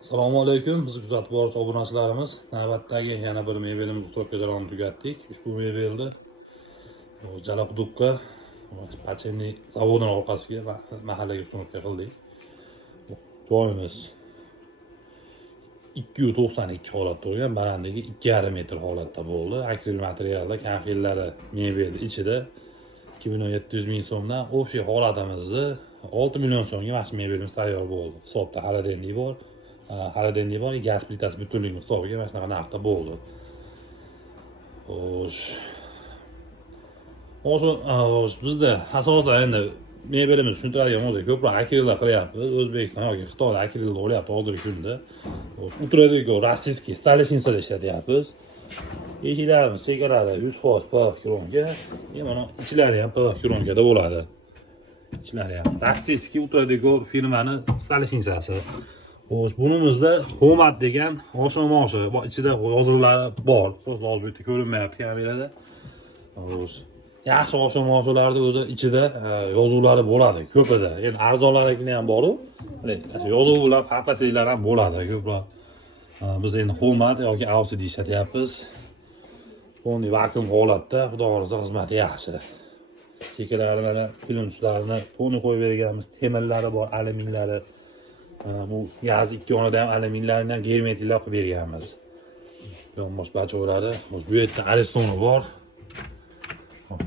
Assalomu alaykum. Biz kuzatib boruvchi obunachilarimiz, navbatdagi yana bir mebelimiz to'rtga jaroni tugatdik. Ushbu mebelni Jalaqudukka Pacheni zavodining orqasiga mahallaga ustunovka qildik. Joyimiz 292 holatda turgan, balandligi 2,5 metr holatda bo'ldi. Akril materialda konfillari mebel ichida 2,7 million so'mdan общий holatimizni 6 million so'mga mana shu mebelimiz tayyor bo'ldi. Hisobda xaladenlik bor. Xaladenlik bor, gaz plitasi butunlik hisobiga mana shunaqa narxda bo'ldi. Xo'sh, bizda asosan endi mebelimiz tushuntiradigan bo'lsak, ko'proq akrilda qilyapmiz. O'zbekiston yoki Xitoyda akrilda bo'lyapti hozirgi kunda. Ultradego rossiyskiy stolesninsada ishlatyapmiz. Eshiklarimiz chekalari 100% PVX kronka, mana ichlari ham PVX kronkada bo'ladi. Ichlari ham rossiyskiy ultradego firmani stolesninsasi. Xo'sh, bunimizda Homat degan oshmoshi ichida yozuvlari bor. Hozir bu yerda ko'rinmayapti kamerada. Xo'sh, yaxshi oshmoshlarning o'zi ichida yozuvlari bo'ladi ko'pida. Endi arzonlarigina ham bor-ku. Yozuv bilan farqlasizlar ham bo'ladi ko'proq. Biz endi Homat yoki LCD ishlatyapmiz. Buni vakuum holatda, xudo xolasa xizmati yaxshi. Chekalari mana film ustlarini poni qo'yib berganmiz. Temirlari bor, alyuminlari. Bu gaz ikki yonida ham alyuminlardan germetiklar qilib berganmiz. Yonbosh bachoqlari, bu yerda Aristoni bor.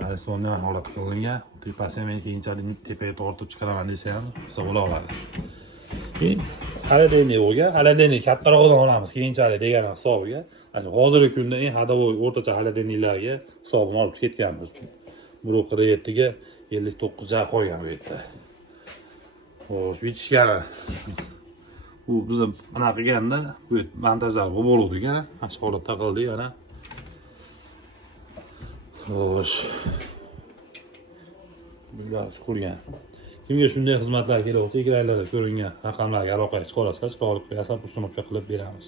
Aristonni ham holat qilingan. Tepasi men keyinchalik tepaga tortib chiqaraman desa ham hisob bo'la oladi. Keyin xaladenlik bo'lgan, xaladenlik kattarog'idan olamiz keyinchalik degan hisobiga. Hozirgi kunda eng hadovoy o'rtacha xaladenliklarga hisobini olib ketganmiz. 1.47 ga 59 ja qo'ygan bu yerda. Xo'sh, bitishgani. Bu bizim mana qilganda bu montajlar bo'luvdiga, mana holatda qildik yana. Xo'sh. Bular qurgan. Kimga shunday xizmatlar kerak bo'lsa, ekranlarda ko'ringan raqamlarga aloqaga chiqarasizlar, chiroyli yasab ustunovka qilib beramiz.